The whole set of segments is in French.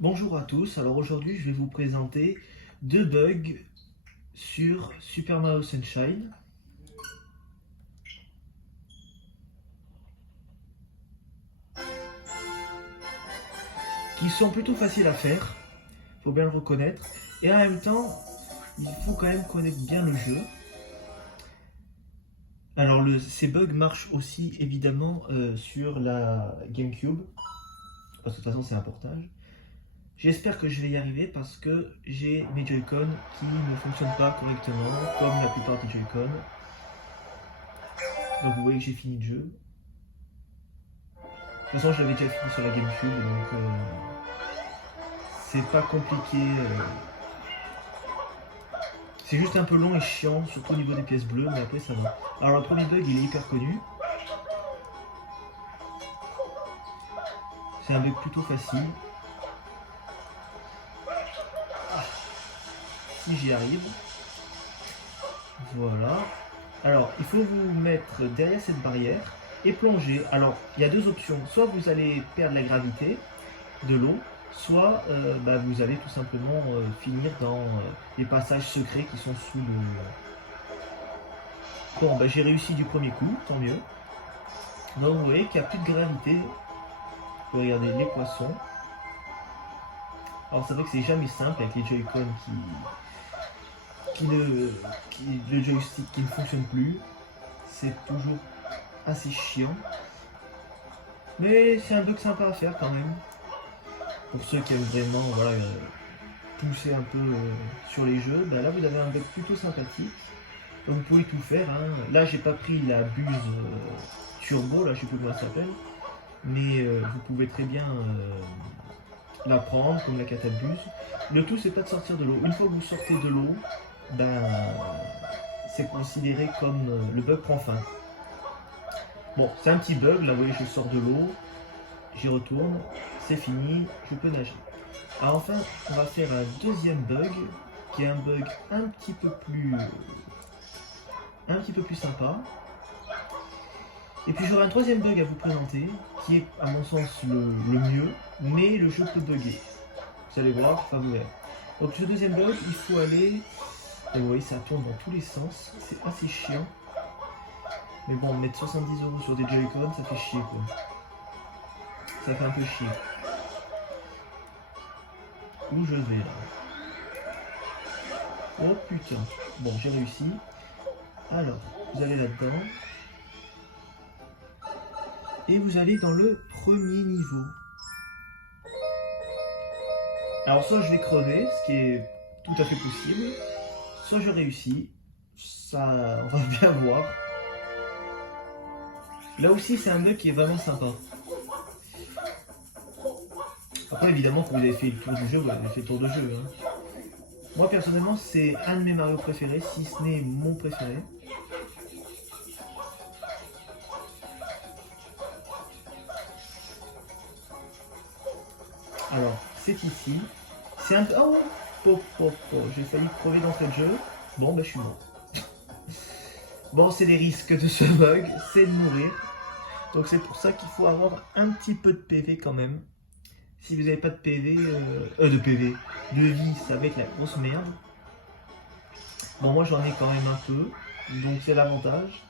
Bonjour à tous, alors aujourd'hui je vais vous présenter deux bugs sur Super Mario Sunshine. Qui sont plutôt faciles à faire, faut bien le reconnaître, et en même temps il faut quand même connaître bien le jeu. Alors ces bugs marchent aussi évidemment sur la GameCube, parce que de toute façon c'est un portage. J'espère que je vais y arriver parce que j'ai mes Joy-Con qui ne fonctionnent pas correctement, comme la plupart des Joy-Con. Donc vous voyez que j'ai fini le jeu. De toute façon, je l'avais déjà fini sur la GameCube, donc c'est pas compliqué. C'est juste un peu long et chiant, surtout au niveau des pièces bleues, mais après ça va. Alors le premier bug, il est hyper connu. C'est un bug plutôt facile. Si j'y arrive. Voilà. Alors, il faut vous mettre derrière cette barrière et plonger. Alors, il y a deux options. Soit vous allez perdre la gravité de l'eau, soit vous allez tout simplement finir dans les passages secrets qui sont sous le... Bon, j'ai réussi du premier coup, tant mieux. Donc vous voyez qu'il n'y a plus de gravité. Regardez les poissons. Alors c'est vrai que c'est jamais simple avec les Joy-Con le joystick qui ne fonctionne plus. C'est toujours assez chiant. Mais c'est un bug sympa à faire quand même. Pour ceux qui aiment vraiment pousser un peu sur les jeux, là vous avez un bug plutôt sympathique. Donc vous pouvez tout faire. Hein. Là j'ai pas pris la buse turbo, là je sais plus comment ça s'appelle. Mais vous pouvez très bien la prendre comme la catabuse. Le tout c'est pas de sortir de l'eau. Une fois que vous sortez de l'eau, c'est considéré comme le bug prend fin. Bon, c'est un petit bug, là vous voyez je sors de l'eau, j'y retourne, c'est fini, je peux nager. Alors enfin, on va faire un deuxième bug, qui est un bug un petit peu plus sympa. Et puis j'aurai un troisième bug à vous présenter, qui est à mon sens le mieux, mais le jeu peut bugger. Vous allez voir, enfin vous verrez. Donc ce deuxième bug, il faut aller... Et vous voyez, ça tourne dans tous les sens, c'est assez chiant. Mais bon, mettre 70 € sur des Joy-Con, ça fait chier quoi. Ça fait un peu chier. Où je vais là? Oh putain. Bon, j'ai réussi. Alors, vous allez là-dedans. Et vous allez dans le premier niveau. Alors soit je vais crever, ce qui est tout à fait possible, soit je réussis, ça on va bien voir. Là aussi c'est un bug qui est vraiment sympa. Après évidemment quand vous avez fait le tour du jeu, vous avez fait le tour de jeu. Hein. Moi personnellement c'est un de mes Mario préférés, si ce n'est mon préféré. Alors c'est ici. C'est un... Oh, j'ai failli crever dans ce jeu. Bon je suis mort. Bon c'est les risques de ce bug, c'est de mourir. Donc c'est pour ça qu'il faut avoir un petit peu de PV quand même. Si vous n'avez pas de PV, de vie, ça va être la grosse merde. Bon moi j'en ai quand même un peu, donc c'est l'avantage.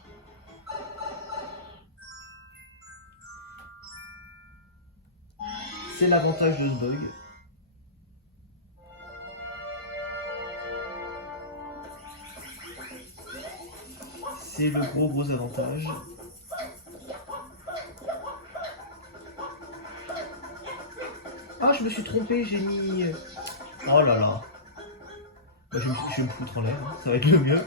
C'est l'avantage de ce bug. C'est le gros avantage. Ah, je me suis trompé, j'ai mis... Oh là là. Je vais me foutre en l'air, hein. Ça va être le mieux.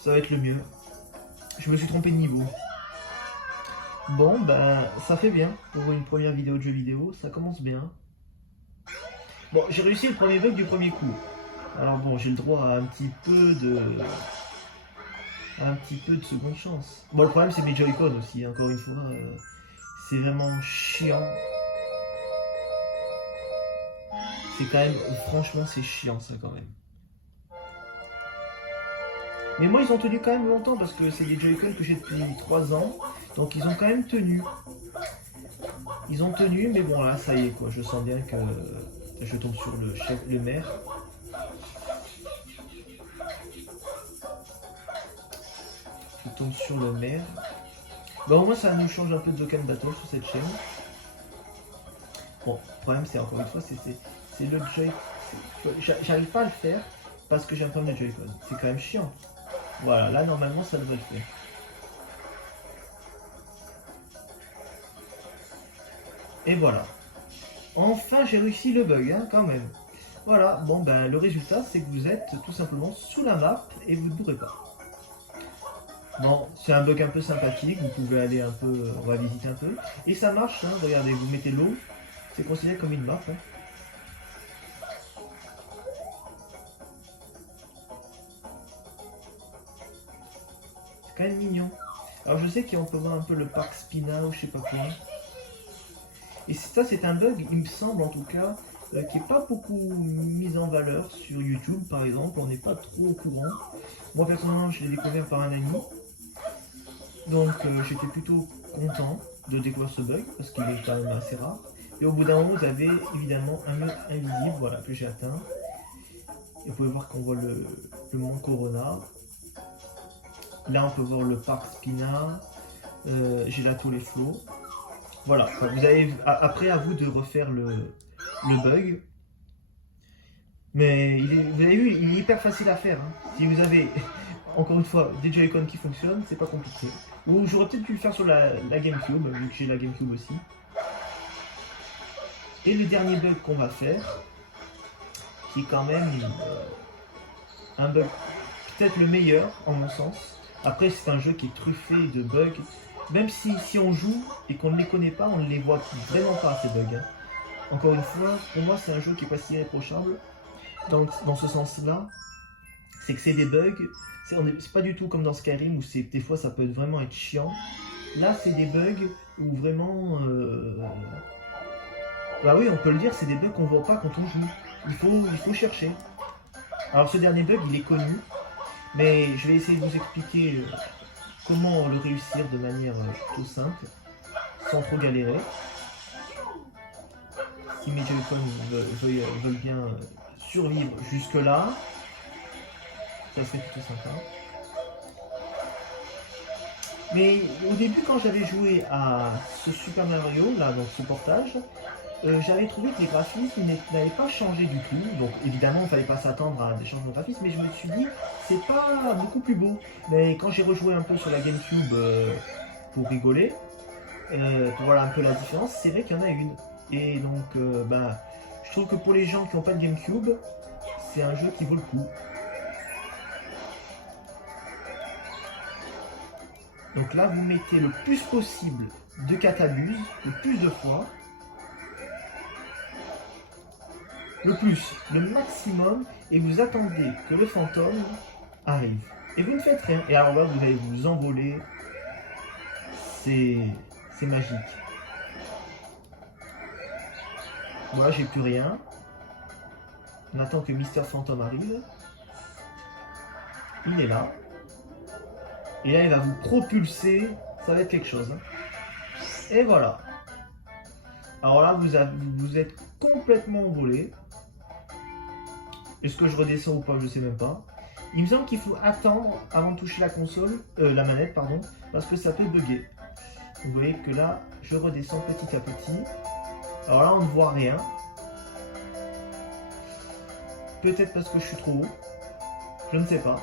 Ça va être le mieux. Je me suis trompé de niveau. Bon, ça fait bien pour une première vidéo de jeu vidéo, ça commence bien. Bon, j'ai réussi le premier bug du premier coup. Alors bon, j'ai le droit à un petit peu de seconde chance. Bon, le problème c'est mes Joy-Con aussi, encore une fois. C'est vraiment chiant. C'est quand même, franchement c'est chiant ça quand même. Mais moi ils ont tenu quand même longtemps parce que c'est des Joy-Con que j'ai depuis 3 ans. Donc ils ont quand même tenu. Ils ont tenu, mais bon là ça y est quoi, je sens bien que je tombe sur le maire. Je tombe sur le maire. Bon au moins ça nous change un peu de Dokkan Battle sur cette chaîne. Bon, le problème c'est encore une fois, c'est le Joy. J'arrive pas à le faire parce que j'ai un problème de Joy-Con. C'est quand même chiant. Voilà, là normalement ça devrait le faire. Et voilà. Enfin j'ai réussi le bug, hein, quand même. Voilà, bon ben le résultat c'est que vous êtes tout simplement sous la map et vous ne bourrez pas. Bon, c'est un bug un peu sympathique, vous pouvez aller un peu, on va visiter un peu. Et ça marche, hein, regardez, vous mettez l'eau, c'est considéré comme une map. Hein. C'est quand même mignon. Alors je sais qu'on peut voir un peu le parc Spina ou je sais pas quoi. Et ça c'est un bug, il me semble en tout cas, qui n'est pas beaucoup mis en valeur sur YouTube par exemple, on n'est pas trop au courant. Moi personnellement je l'ai découvert par un ami. Donc j'étais plutôt content de découvrir ce bug parce qu'il est quand même assez rare. Et au bout d'un moment vous avez évidemment un mur invisible, voilà, que j'ai atteint. Et vous pouvez voir qu'on voit le mont Corona. Là on peut voir le parc Spina, Gelato les flots. Voilà, vous avez, après à vous de refaire le bug. Mais vous avez vu, il est hyper facile à faire. Hein. Si vous avez, encore une fois, des Joy-Con qui fonctionnent, c'est pas compliqué. Ou j'aurais peut-être pu le faire sur la GameCube, vu que j'ai la GameCube aussi. Et le dernier bug qu'on va faire, qui est quand même un bug peut-être le meilleur, en mon sens. Après, c'est un jeu qui est truffé de bugs. Même si on joue et qu'on ne les connaît pas, on ne les voit vraiment pas, ces bugs. Hein. Encore une fois, pour moi, c'est un jeu qui est pas si irréprochable. Dans ce sens-là, c'est que c'est des bugs. C'est pas du tout comme dans Skyrim où des fois ça peut vraiment être chiant. Là, c'est des bugs où vraiment... bah oui, on peut le dire, c'est des bugs qu'on voit pas quand on joue. Il faut chercher. Alors ce dernier bug, il est connu. Mais je vais essayer de vous expliquer comment le réussir de manière plutôt simple, sans trop galérer. Si mes Joy-Con veulent bien survivre jusque là, ça serait plutôt sympa. Mais au début, quand j'avais joué à ce Super Mario, là, dans ce portage, j'avais trouvé que les graphismes n'avaient pas changé du tout. Donc évidemment, il ne fallait pas s'attendre à des changements de graphismes, mais je me suis dit, c'est pas beaucoup plus beau. Mais quand j'ai rejoué un peu sur la GameCube pour rigoler, pour voir un peu la différence, c'est vrai qu'il y en a une. Et donc, bah, je trouve que pour les gens qui n'ont pas de GameCube, c'est un jeu qui vaut le coup. Donc là, vous mettez le plus possible de Catabuse, le plus de fois. Le maximum, et vous attendez que le fantôme arrive. Et vous ne faites rien. Et alors là, vous allez vous envoler. C'est magique. Moi, j'ai plus rien. On attend que Mister Phantom arrive. Il est là. Et là, il va vous propulser. Ça va être quelque chose. Hein. Et voilà. Alors là, vous êtes complètement envolé. Est-ce que je redescends ou pas? Je sais même pas. Il me semble qu'il faut attendre avant de toucher la console, la manette, pardon, parce que ça peut bugger. Vous voyez que là, je redescends petit à petit. Alors là, on ne voit rien. Peut-être parce que je suis trop haut. Je ne sais pas.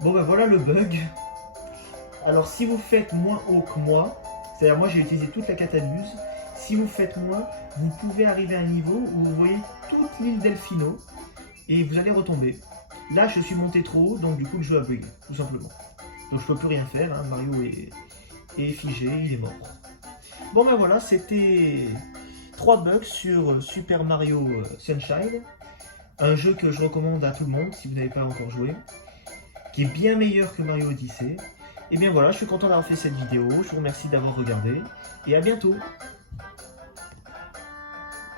Bon, ben voilà le bug. Alors si vous faites moins haut que moi, c'est-à-dire moi j'ai utilisé toute la Catabuse, si vous faites moins, vous pouvez arriver à un niveau où vous voyez toute l'île Delfino et vous allez retomber. Là je suis monté trop haut, donc du coup le jeu a bugué, tout simplement. Donc je peux plus rien faire, hein. Mario est figé, il est mort. Bon ben voilà, c'était 3 bugs sur Super Mario Sunshine. Un jeu que je recommande à tout le monde si vous n'avez pas encore joué, qui est bien meilleur que Mario Odyssey. Et bien voilà, je suis content d'avoir fait cette vidéo, je vous remercie d'avoir regardé, et à bientôt.